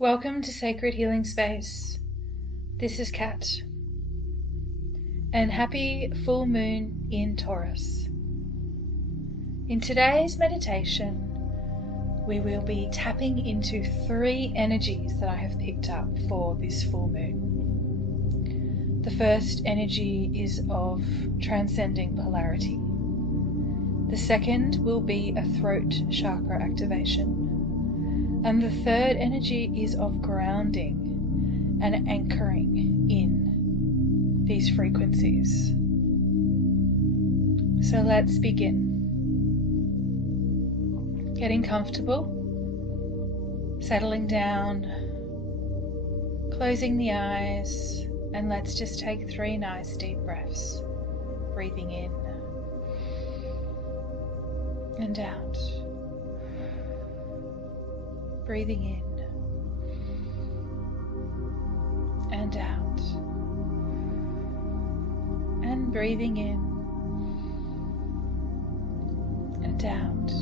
Welcome to Sacred Healing Space. This is Kat, and happy full moon in Taurus. In today's meditation, we will be tapping into 3 energies that I have picked up for this full moon. The first energy is of Transcending Polarity. The second will be a throat chakra activation. And the third energy is of grounding and anchoring in these frequencies. So let's begin. Getting comfortable, settling down, closing the eyes, and let's just take 3 nice deep breaths. Breathing in and out. Breathing in and out, and breathing in and out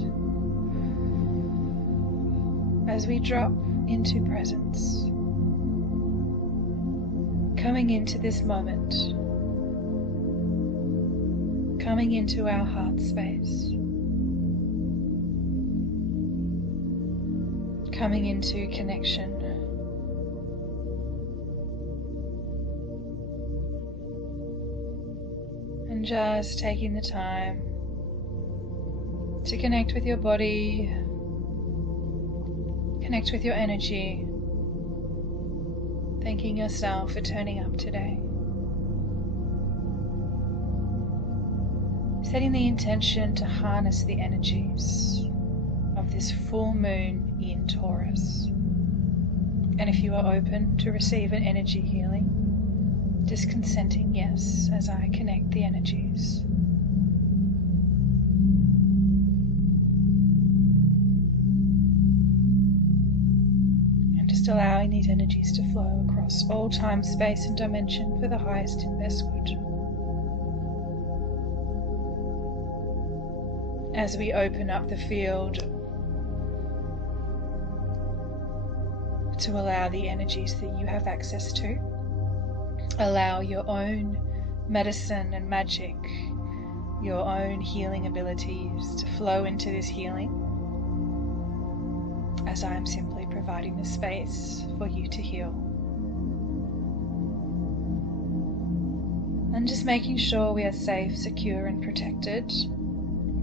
as we drop into presence, coming into this moment, coming into our heart space. Coming into connection. And just taking the time to connect with your body, connect with your energy, thanking yourself for turning up today. Setting the intention to harness the energies of this full moon in Taurus. And if you are open to receive an energy healing, just consenting yes as I connect the energies. And just allowing these energies to flow across all time, space and dimension for the highest and best good. As we open up the field to allow the energies that you have access to, allow your own medicine and magic, your own healing abilities to flow into this healing, as I am simply providing the space for you to heal. And just making sure we are safe, secure and protected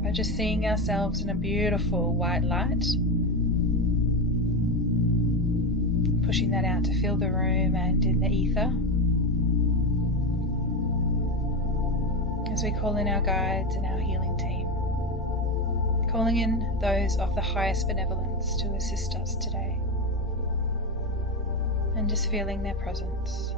by just seeing ourselves in a beautiful white light, pushing that out to fill the room and in the ether. As we call in our guides and our healing team, calling in those of the highest benevolence to assist us today, and just feeling their presence.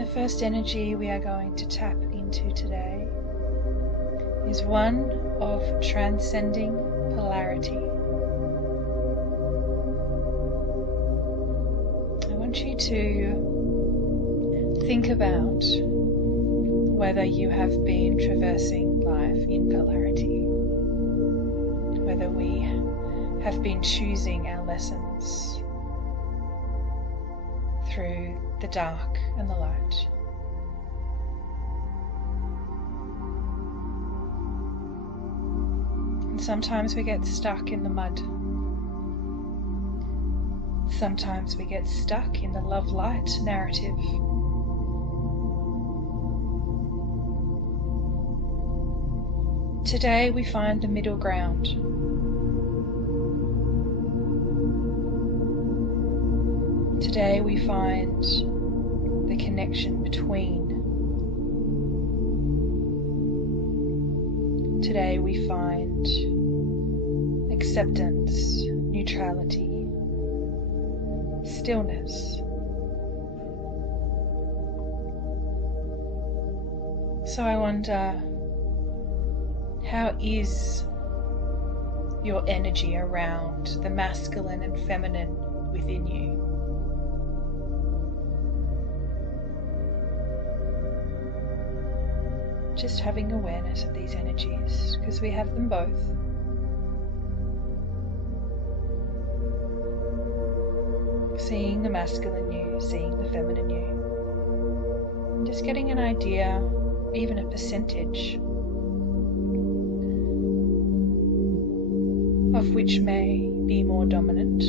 The first energy we are going to tap into today is one of transcending polarity. I want you to think about whether you have been traversing life in polarity, whether we have been choosing our lessons through the dark and the light. And sometimes we get stuck in the mud. Sometimes we get stuck in the love-light narrative. Today we find the middle ground. Today we find the connection between. Today we find acceptance, neutrality, stillness. So I wonder, how is your energy around the masculine and feminine within you? just having awareness of these energies, because we have them both. Seeing the masculine you, seeing the feminine you. And just getting an idea, even a percentage, of which may be more dominant.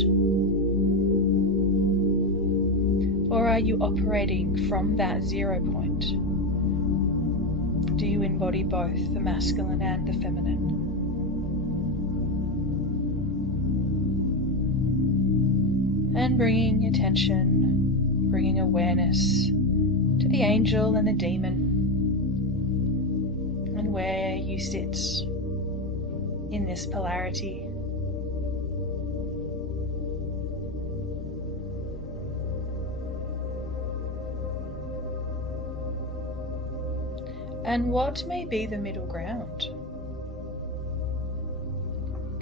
Or are you operating from that 0 point? Do you embody both the masculine and the feminine? And bringing attention, bringing awareness to the angel and the demon, and where you sit in this polarity. And what may be the middle ground?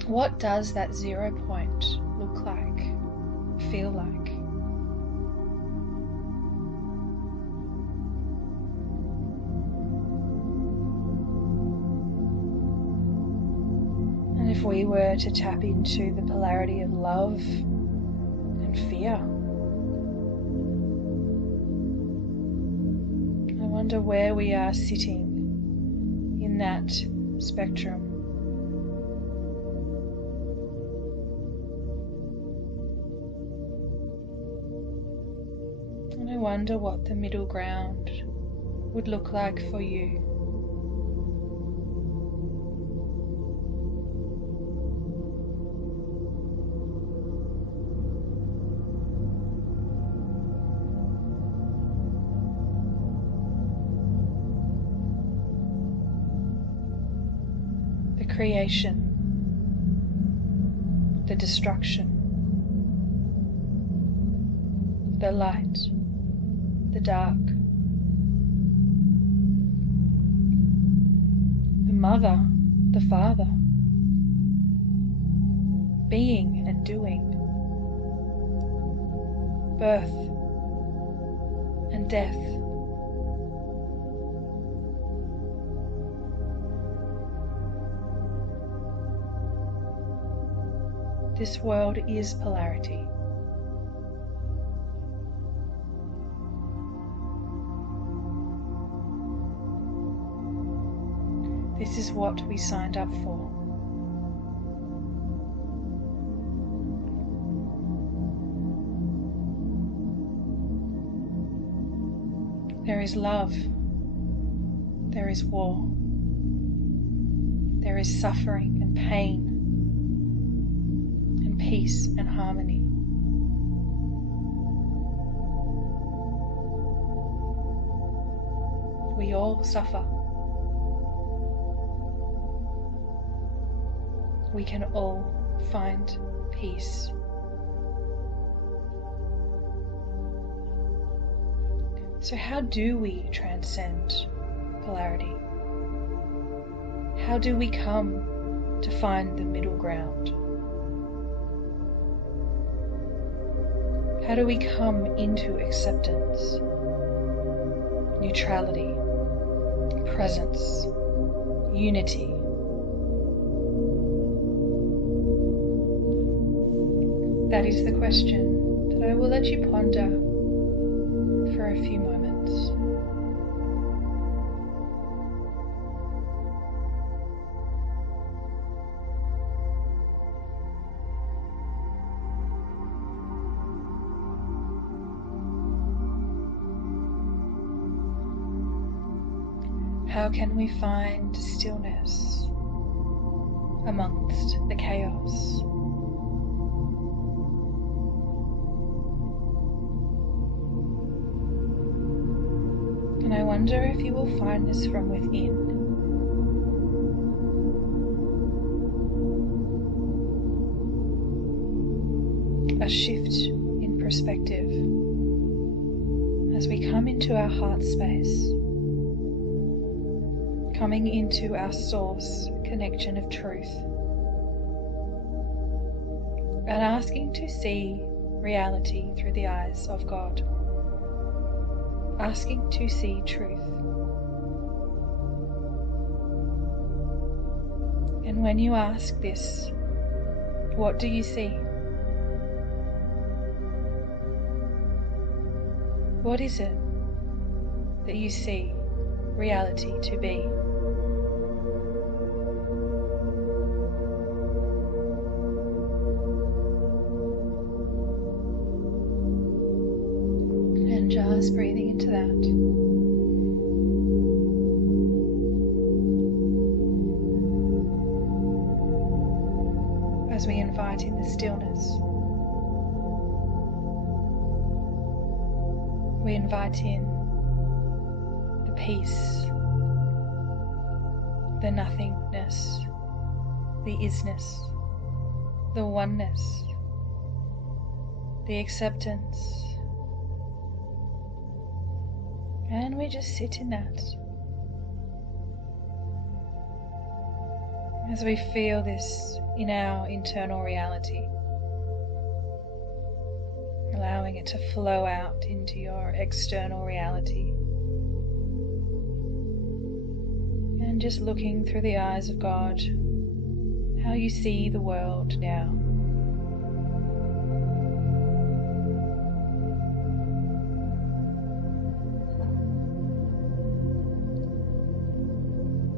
What does that 0 point look like, feel like? And if we were to tap into the polarity of love and fear, I wonder where we are sitting in that spectrum. And I wonder what the middle ground would look like for you. Creation, the destruction, the light, the dark, the mother, the father, being and doing, birth and death. This world is polarity. This is what we signed up for. There is love. There is war. There is suffering and pain. Peace and harmony. We all suffer. We can all find peace. So how do we transcend polarity? How do we come to find the middle ground? How do we come into acceptance, neutrality, presence, unity? That is the question that I will let you ponder for a few moments. How can we find stillness amongst the chaos? And I wonder if you will find this from within. A shift in perspective as we come into our heart space. Coming into our source connection of truth and asking to see reality through the eyes of God, asking to see truth, And when you ask this, what do you see? What is it that you see reality to be? And just breathing into that. As we invite in the stillness, we invite in the peace, the nothingness, the isness, the oneness, the acceptance, and we just sit in that. As we feel this in our internal reality, allowing it to flow out into your external reality, and just looking through the eyes of God, how you see the world now.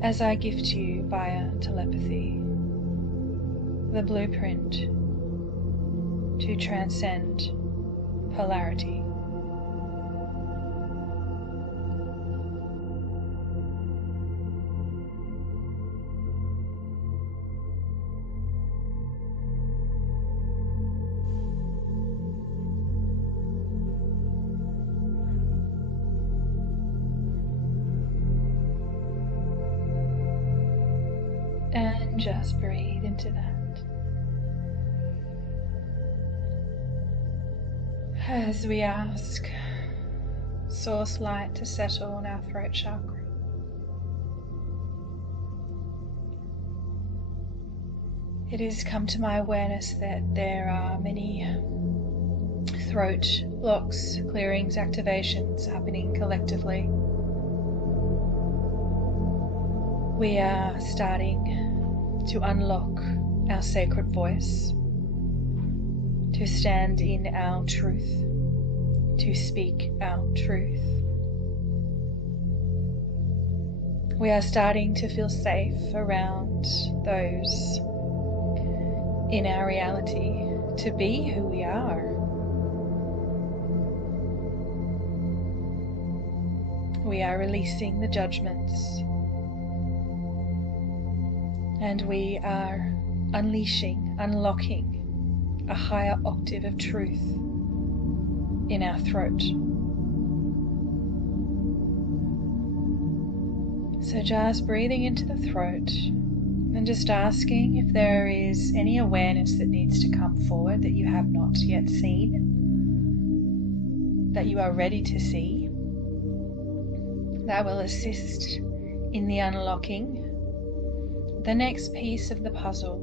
As I gift you via telepathy the blueprint to transcend polarity. And just breathe into that. As we ask Source Light to settle on our throat chakra, it has come to my awareness that there are many throat blocks, clearings, activations happening collectively. We are starting to unlock our sacred voice, to stand in our truth, to speak our truth. We are starting to feel safe around those in our reality to be who we are. We are releasing the judgments, and we are unleashing, unlocking a higher octave of truth in our throat. So just breathing into the throat and just asking if there is any awareness that needs to come forward that you have not yet seen, that you are ready to see, that will assist in the unlocking the next piece of the puzzle,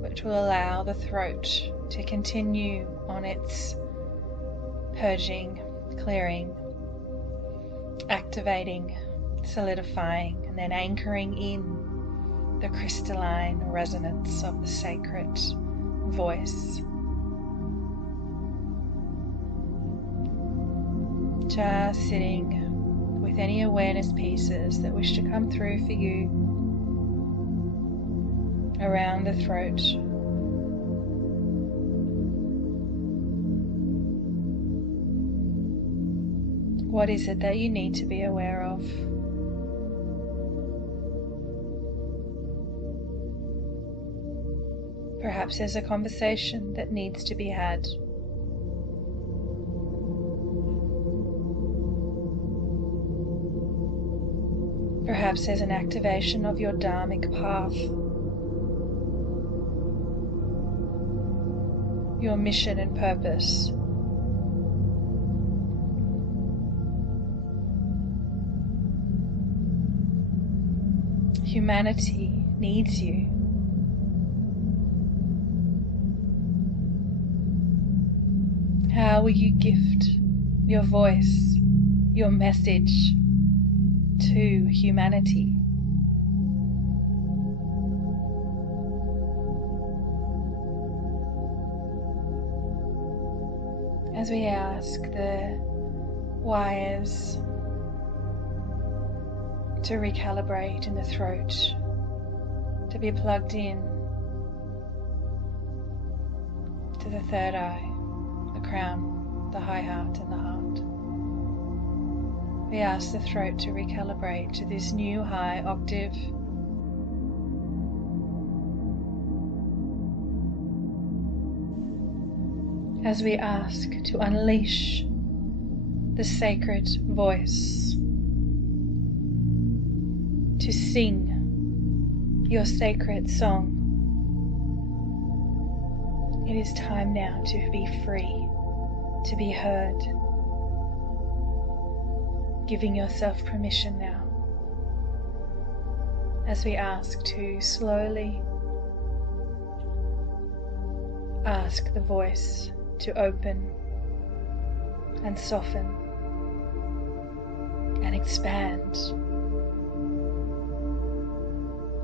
which will allow the throat to continue on its purging, clearing, activating, solidifying, and then anchoring in the crystalline resonance of the sacred voice. Just sitting with any awareness pieces that wish to come through for you around the throat. What is it that you need to be aware of? Perhaps there's a conversation that needs to be had. Perhaps there's an activation of your dharmic path, your mission and purpose. Humanity needs you. How will you gift your voice, your message to humanity? as we ask the wires to recalibrate in the throat, to be plugged in to the third eye, the crown, the high heart and the heart. We ask the throat to recalibrate to this new high octave. As we ask to unleash the sacred voice, to sing your sacred song. It is time now to be free, to be heard. Giving yourself permission now, as we ask to slowly ask the voice to open and soften and expand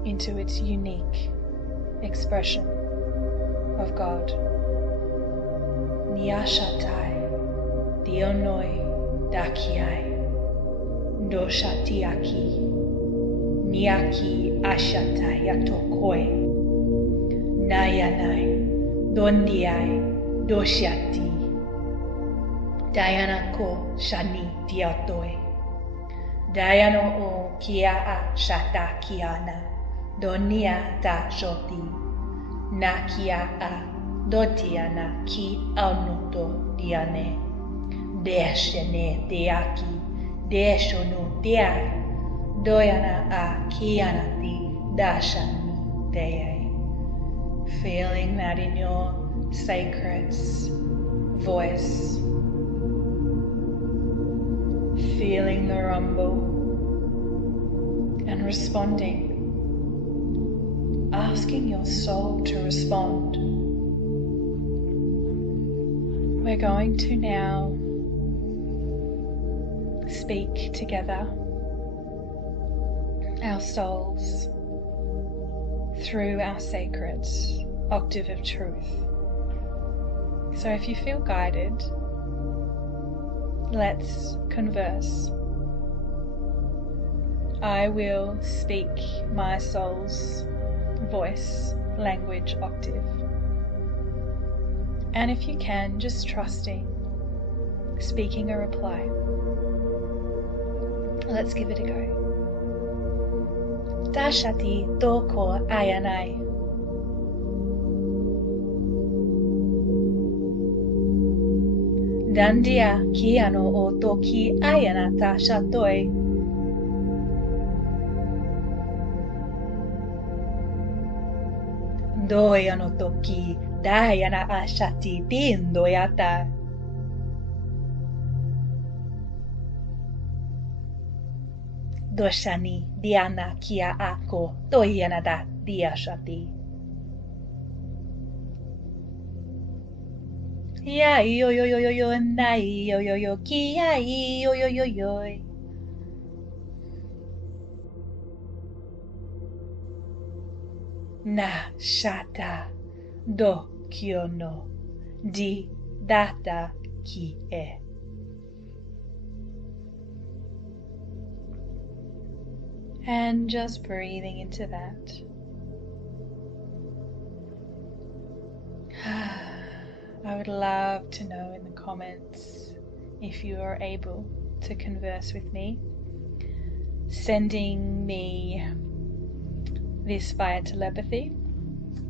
into its unique expression of God. Nyashatai Dionoi Dakiai Doshatiaki Niaki Ashata Yatokoi Nayanai Dondiai Doshiati Dayanako Shani Diatoi Dayano O Kia Shata Kiana Donia Da Shoti Nakia A Dotiana Ki Aunuto Diane Deshene Deaki Deshono Deai Doyana A Kianati Dashani Dei. Feeling that in your sacred voice, feeling the rumble and responding, asking your soul to respond. We're going to now speak together, our souls, through our sacred octave of truth. So if you feel guided, let's converse. I will speak my soul's voice, language, octave. And if you can, just trusting, speaking a reply. Let's give it a go. Dashati doko ayanai. Dandia kiano o toki ayanata shatoi. Doyano toki dayana ashati dindoyata. Doshani diana kia ako doyana da diashati. Ya yo yo yo yo yo na yo yo yo kia yo yo yo yo. Na shata do kyono di data ki e. And just breathing into that. I would love to know in the comments if you are able to converse with me, sending me this via telepathy,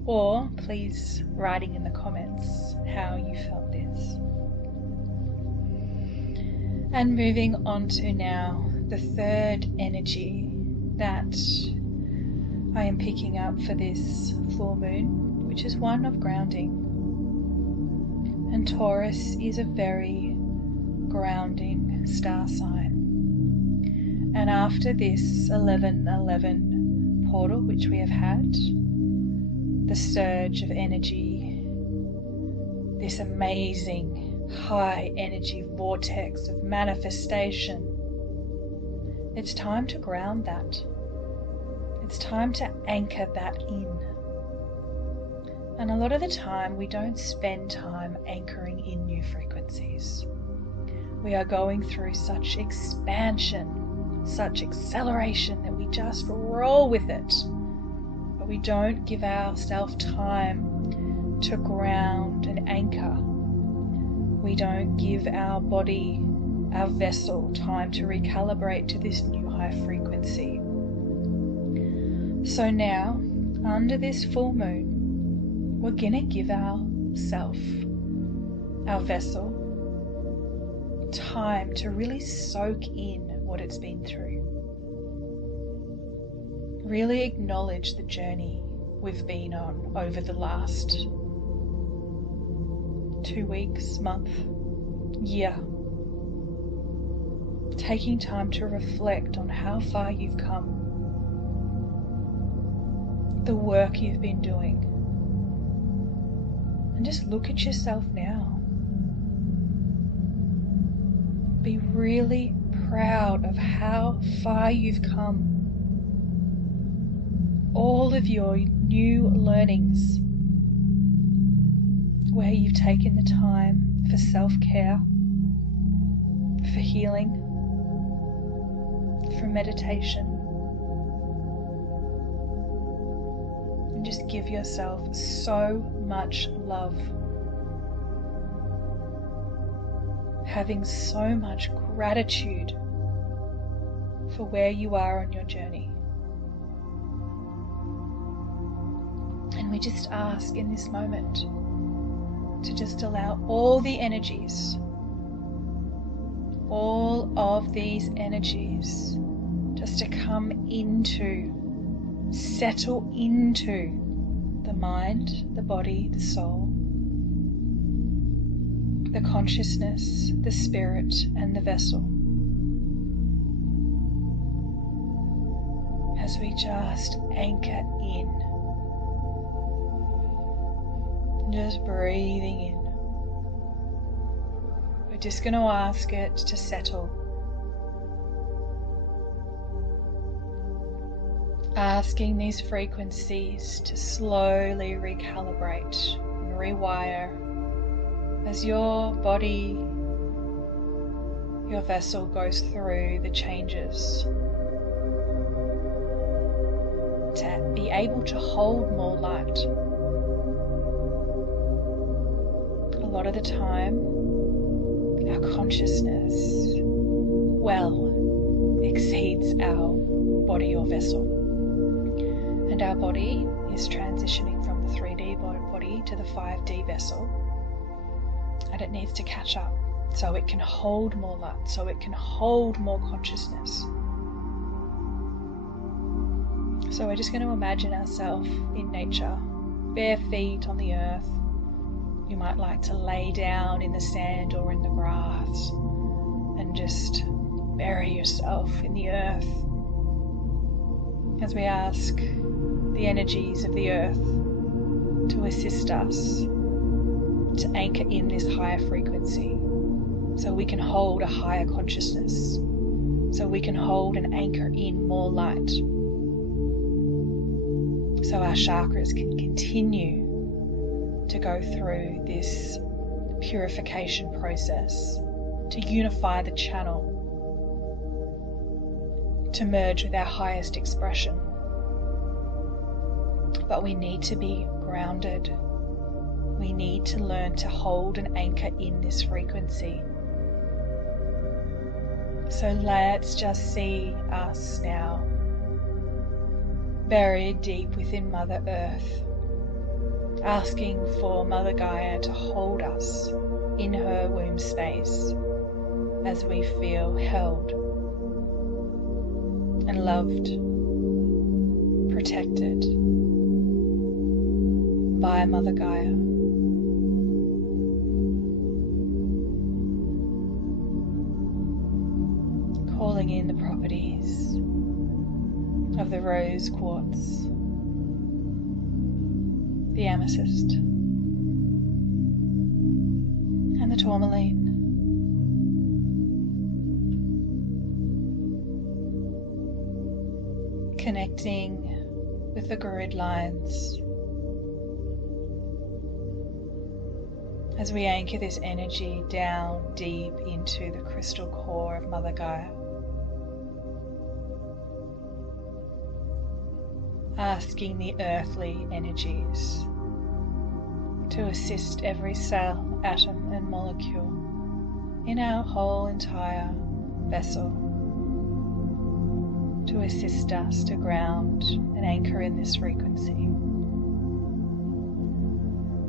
or please writing in the comments how you felt this. And moving on to now the third energy that I am picking up for this full moon, which is one of grounding. And Taurus is a very grounding star sign. And after this 11/11 portal, which we have had, the surge of energy, this amazing high energy vortex of manifestation, it's time to ground that. It's time to anchor that in. And a lot of the time we don't spend time anchoring in new frequencies. We are going through such expansion, such acceleration that we just roll with it. But we don't give ourselves time to ground and anchor. We don't give our body, our vessel, time to recalibrate to this new high frequency. So now, under this full moon, we're going to give ourself, our vessel, time to really soak in what it's been through. Really acknowledge the journey we've been on over the last 2 weeks, month, year. Taking time to reflect on how far you've come, the work you've been doing, and just look at yourself now. Be really proud of how far you've come. All of your new learnings, where you've taken the time for self-care, for healing, for meditation. And just give yourself so much love. Having so much gratitude for where you are on your journey. And we just ask in this moment to just allow all the energies, all of these energies, just to come into, settle into the mind, the body, the soul, the consciousness, the spirit, and the vessel. As we just anchor in, just breathing in. We're just going to ask it to settle. Asking these frequencies to slowly recalibrate and rewire as your body, your vessel goes through the changes, to be able to hold more light. A lot of the time, our consciousness well exceeds our body or vessel. And our body is transitioning from the 3D body to the 5D vessel. And it needs to catch up so it can hold more light, so it can hold more consciousness. So we're just going to imagine ourselves in nature, bare feet on the earth. You might like to lay down in the sand or in the grass and just bury yourself in the earth as we ask the energies of the earth to assist us to anchor in this higher frequency so we can hold a higher consciousness, so we can hold and anchor in more light, so our chakras can continue to go through this purification process, to unify the channel, to merge with our highest expression. But we need to be grounded. We need to learn to hold and anchor in this frequency. So let's just see us now, buried deep within Mother Earth, asking for Mother Gaia to hold us in her womb space as we feel held and loved, protected by Mother Gaia. Calling in the properties of the rose quartz, the amethyst, and the tourmaline. Connecting with the grid lines as we anchor this energy down deep into the crystal core of Mother Gaia. Asking the earthly energies to assist every cell, atom and molecule in our whole entire vessel, to assist us to ground and anchor in this frequency.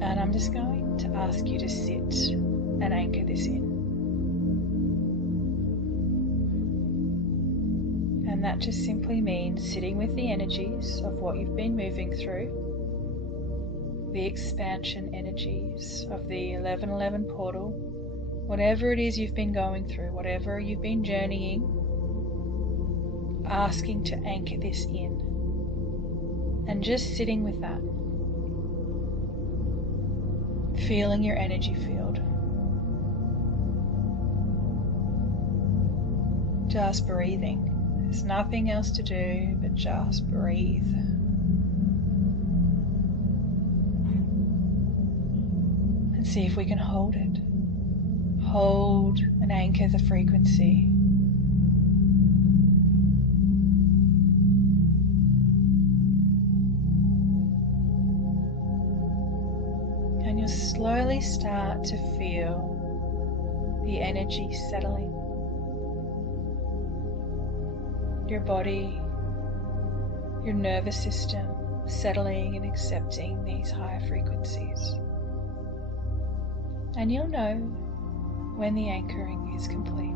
And I'm just going to ask you to sit and anchor this in. And that just simply means sitting with the energies of what you've been moving through, the expansion energies of the 1111 portal, whatever it is you've been going through, whatever you've been journeying, asking to anchor this in and just sitting with that, feeling your energy field, just breathing. There's nothing else to do but just breathe. And see if we can hold it. Hold and anchor the frequency. And you'll slowly start to feel the energy settling. Your body, your nervous system settling and accepting these higher frequencies. And you'll know when the anchoring is complete.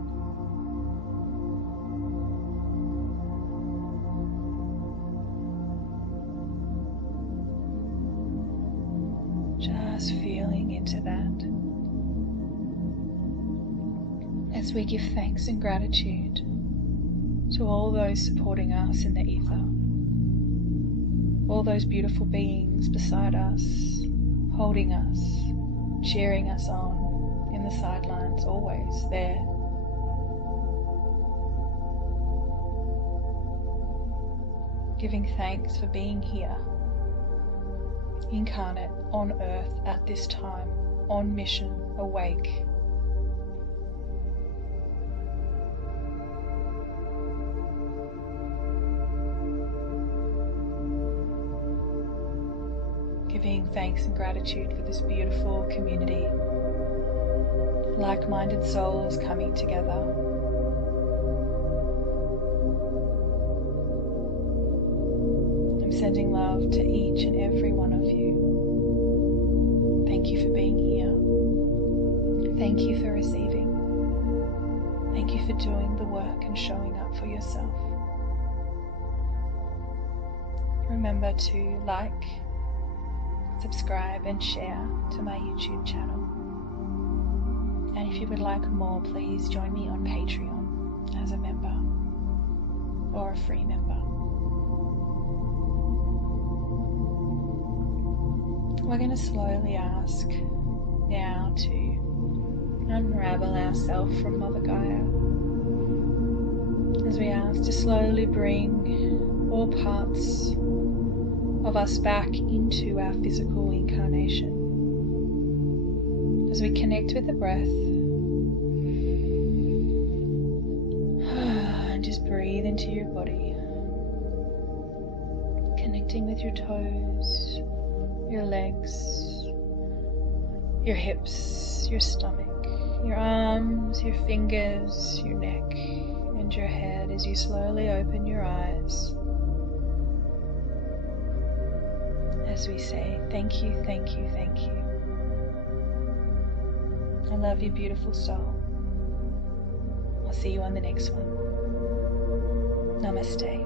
Just feeling into that as we give thanks and gratitude to all those supporting us in the ether, all those beautiful beings beside us, holding us, cheering us on in the sidelines, always there. Giving thanks for being here, incarnate on earth at this time, on mission, awake. Giving thanks and gratitude for this beautiful community, like-minded souls coming together. I'm sending love to each and every one of you. Thank you for being here. Thank you for receiving. Thank you for doing the work and showing up for yourself. Remember to like, subscribe and share to my YouTube channel. And if you would like more, please join me on Patreon as a member or a free member. We're going to slowly ask now to unravel ourselves from Mother Gaia, as we ask to slowly bring all parts of us back into our physical incarnation. As we connect with the breath and just breathe into your body, connecting with your toes, your legs, your hips, your stomach, your arms, your fingers, your neck, and your head as you slowly open your eyes. As we say, thank you, thank you, thank you. I love you, beautiful soul. I'll see you on the next one. Namaste.